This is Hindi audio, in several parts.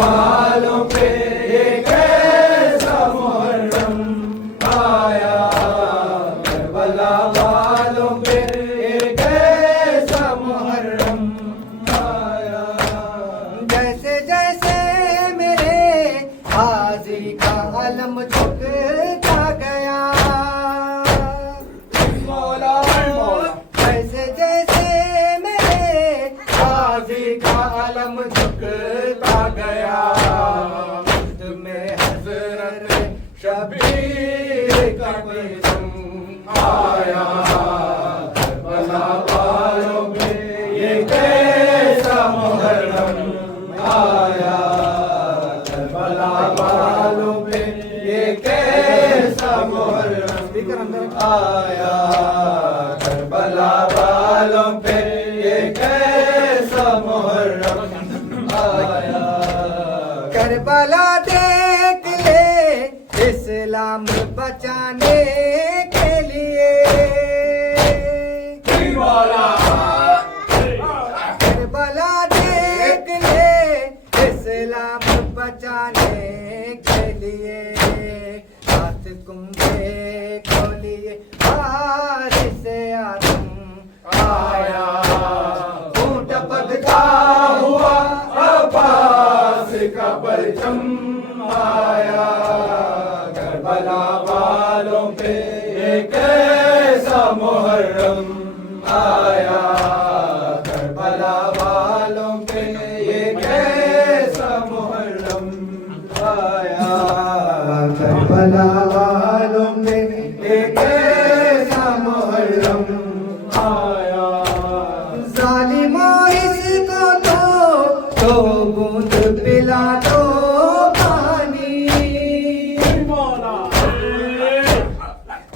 वालों पे ये कैसा मुहर्रम आया, करबला वालों पे ये कैसा मुहर्रम आया। जैसे जैसे मेरे हाजी का अलम झुकता गया, मौला जैसे जैसे मेरे हाजी का अलम झुकता गया, में हजरत शबीर का बेसम आया, करबला वालों पे ये कैसा मुहर्रम आया, करबला वालों पे ये कैसा मुहर्रम आया, करबला वालों पे ये कैसा मुहर्रम आया। करबला देख ले इस्लाम बचाने के लिए, करबला देख ले इस्लाम बचाने के लिए, हाथ कुंभे खोलिए बारिश आदम आया, ऊंट पकता हुआ अब्बास का परचम आया, करबला वालों पे ये कैसा मुहर्रम आया, करबला वालों पे ये कैसा मुहर्रम आया, करबला वालों पे ये कैसा मुहर्रम आया। जालिमों इसको तो बूंद पिला दो पानी,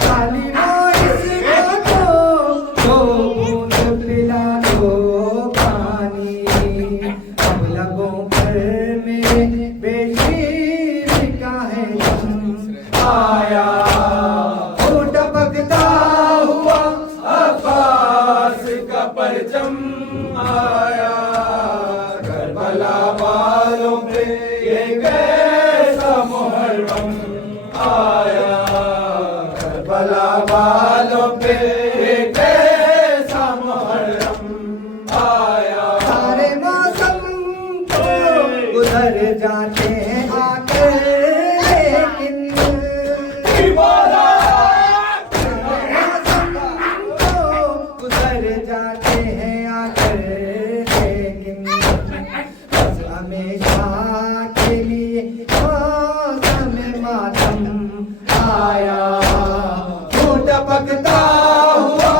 जालिमों इसको तो बूंद पिला दो पानी, अब लगों पर मेरे बेशीर का है दम आया, ऊंट पकता हुआ अब्बास का परचम आया, करबला वालों पे ये कैसा मुहर्रम आया, करबला वालों पे ये कैसा मुहर्रम आया। सारे मौसम तो गुजर जाते हैं आकर, लेकिन मौसम तो गुजर जाते हैं आकर, लेकिन बस हमेशा के लिए मौसम मातम आया, ऊंट पकता हुआ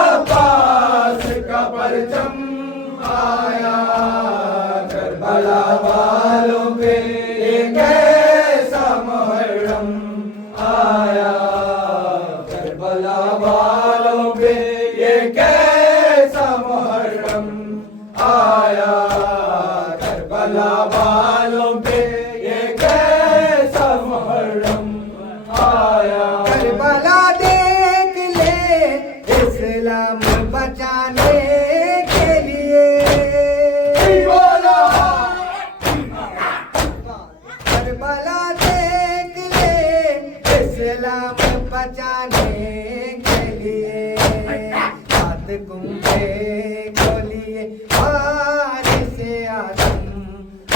अब्बास का परचम आया, करबला वालों पे ये कैसा मुहर्रम आया, करबला वालों पे ये कैसा मुहर्रम आया, करबला वालों पे ये कैसा मुहर्रम आया। करबला देख ले इस्लाम बचाने के लिए, करबला देख ले इस्लाम बचाने के लिए, हाथ कुंभे खोलिए बारिश आदम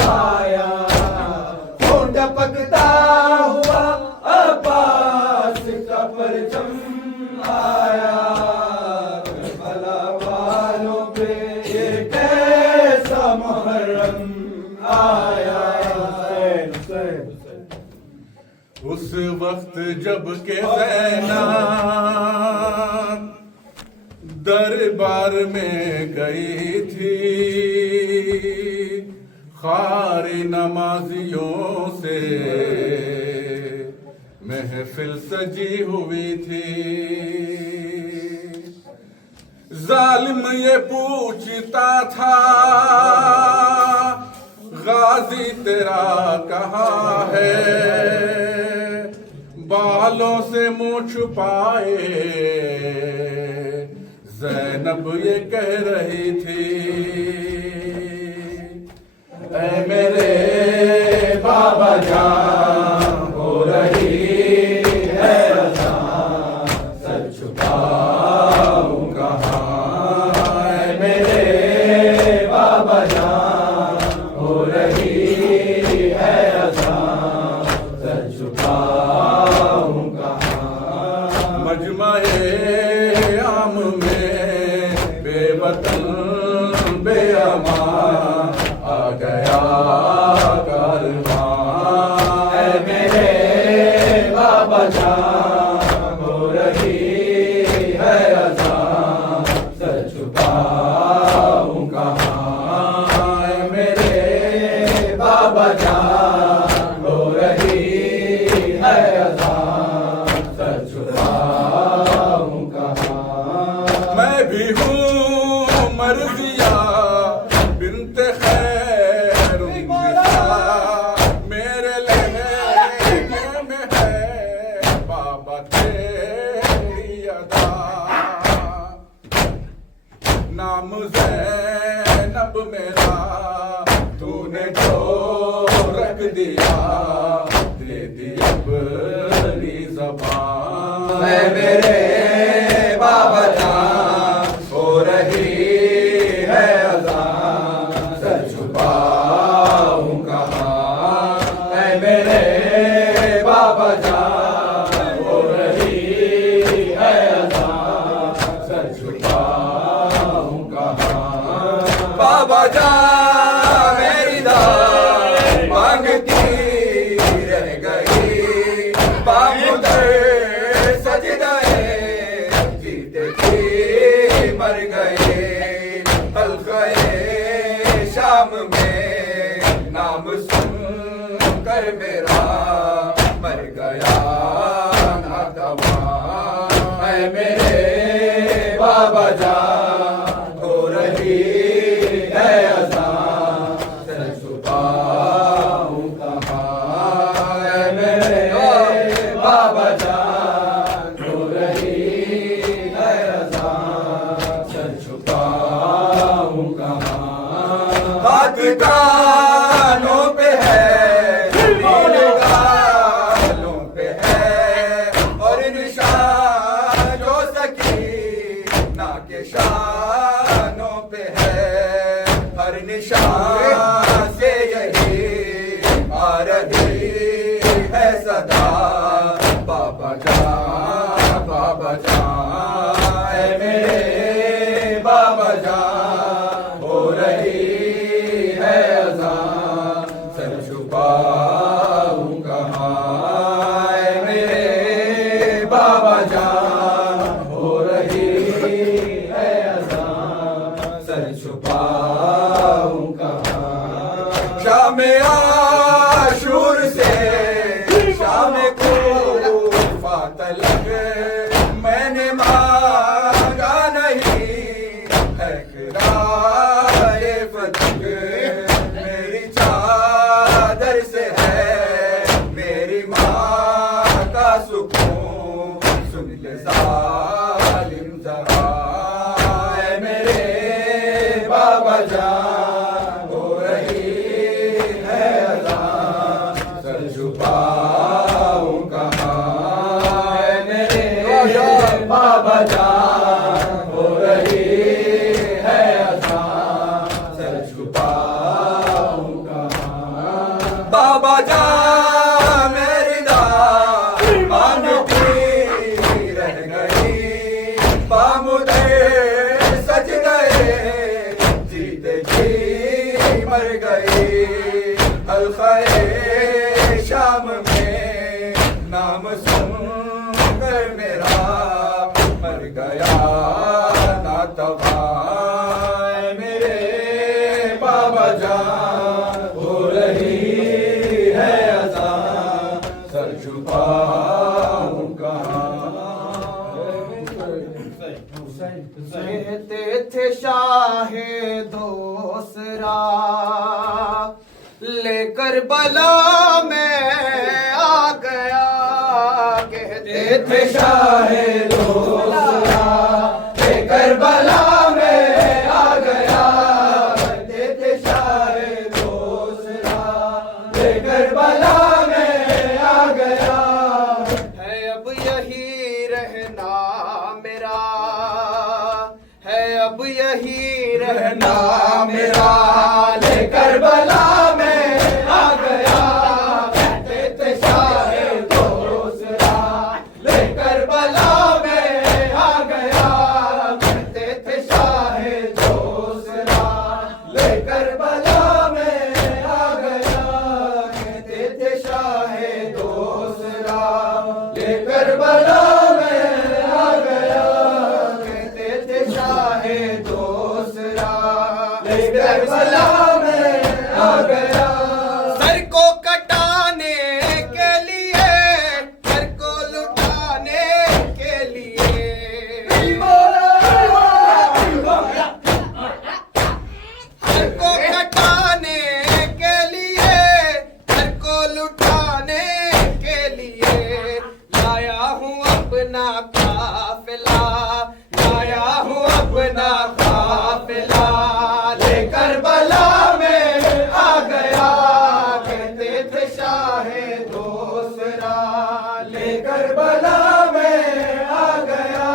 आया, ऊंट पकता हुआ अब्बास का परचम आया, करबला वालों पे ये कैसा मुहर्रम आया। उस वक्त जब के ज़ैनब दरबार में गई थी, खारी नमाजियों से महफिल सजी हुई थी, जालिम ये पूछता था गाजी तेरा कहाँ है, बालों से मुंह छुपाए ज़ैनब ये कह रही थी, ऐ मेरे बाबा जान हो रही है अज़ान, सर छुपाऊं कहाँ है मेरे बाबा जान, हो रही है अज़ान, सर छुपाऊं कहाँ। मजमए आम में बेवतन बेअमान आ गया कारवां, है मेरे बाबा जान, हो रही है अज़ान, सर छुपाऊं कहाँ है मेरे बाबा जान, हो रही है अज़ान, सर छुपाऊं कहाँ। मैं भी हूँ मर्जिया बिनते खैर मेरे लहजे में है बाबा तेरी अदा, नाम ज़ैनब मेरा तूने जो रख दिया, दे दी अपनी ज़बान, है मेरे बाबा जान, हो रही है अज़ान, सर छुपाऊं कहाँ है मेरे बाबा जान, हो रही है अज़ान, सर छुपाऊं कहाँ। बाबा जान मेरी दाद मांगती रह गई, बामुदर सजदाए जीते जी मर गए, हल्क़े शाम में नाम सुन कर मेरा मर गया नादवा, है मेरे बाबा जान, हो रही है अज़ान, सर छुपाऊं कहाँ है मेरे बाबा जान, हो रही है अज़ान, सर छुपाऊं कहाँ। हाथ कानों पे है, नील गालों पे है, और निशान जो सकीना के शानों पे है, हर निशान से यही आ रही है सदा, बाबा जान है मेरे बाबा जान, हो रही है अज़ान, सर छुपाऊं कहाँ है मेरे बाबा जान, हो रही है अज़ान, सर छुपाऊं कहाँ। शाम आशूर से शाम कूफा तलक मैंने मांगा नहीं है किराए फतक, मेरी चादर से है मेरी माँ का सुकून, सुन ले जालिम जरा, है मेरे बाबा जान, हो रही है अज़ान, सर छुपाऊं कहाँ है मेरे बाबा जान, हो रही है अज़ान, सर छुपाऊं कहाँ। बाबा जान मेरी दाद मांगती रह गई, बामुदे सज गए जीते जी मर गई, हल्क़े शाम में नाम सुन कर मेरा मर गया नातवा, मेरे बाबा जान, हो रही है अज़ान, सर छुपाऊं कहाँ। कहते थे शाहे दोसरा लेकर बला में आ गया, कहते थे शाहे दोसरा लेकर बला में आ गया, कहते थे शाहे दोसरा लेकर बला अब यही रहना रहना मेरा ले करबला में आ गया कहते थे शाहे दूसरा ले करबला में आ गया कहते थे शाहे दूसरा ले करबला में आ गया कहते थे शाहे दूसरा ले करबला में आ गया कहते थे शाहे दूसरा ले करबला में आ गया सर को कटाने के लिए, सर को लुटाने के लिए, सर को कटाने के लिए, सर को लुटाने के लिए लाया हूँ अपना काफिला, लाया हूँ अपना काफिला। ले करबला में आ गया कहते थे शाहे दूसरा ले करबला में आ गया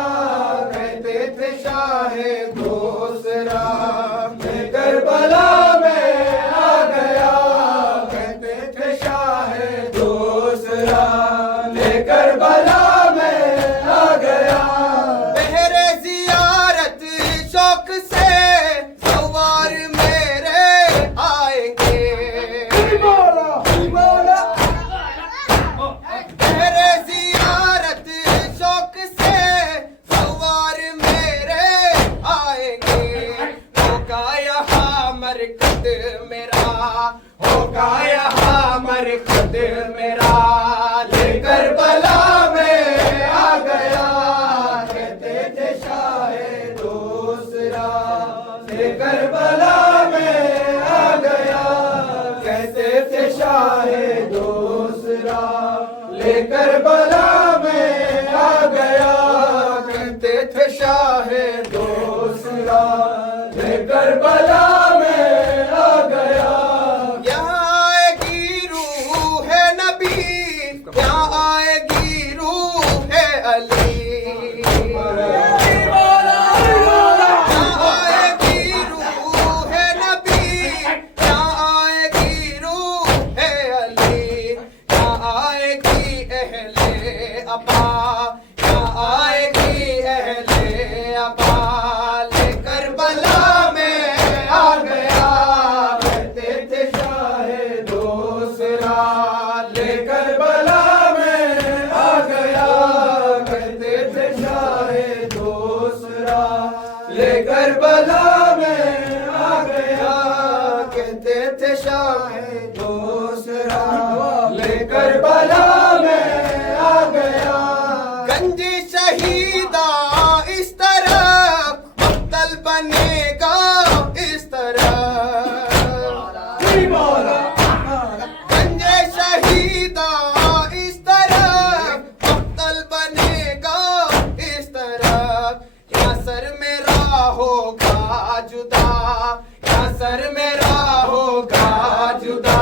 कहते थे शाहे दूसरा ले करबला में आ गया कहते थे शाहे दूसरा ले करबला में आ गया बहरे जियारत शौक से सवार मेरे आएंगे, बहरे जियारत शौक से सवार मेरे आएंगे। होगा यहाँ मरकद मेरा, होगा यहाँ मरकद मेरा। ले करबला में आ गया कहते थे शाहे दूसरा ले करबला में आ गया कहते थे शाहे दूसरा ले करबला में आ गया कहते थे शाहे दूसरा ले करबला में आ गया यहाँ आएगी रूह है नबी, यहाँ आएगी रूह है अली, यहाँ आएगी रूह है नबी, यहाँ आएगी रूह है अली, यहाँ आएगी अहले अबा, यहाँ आएगी अहले अबा। ले करबला में आ गया कहते थे शाहे दूसरा ले करबला में आ गया कहते थे शाहे दूसरा ले करबला में आ गया कहते थे शाहे दूसरा ले करबला में आ गया गंजी शहीदा इस तरह मक्तल बनेगा इस तरह, गंजे शहीदा इस तरह मक्तल बनेगा इस तरह। यहाँ सर मेरा होगा जुदा, यहाँ सर मेरा होगा जुदा।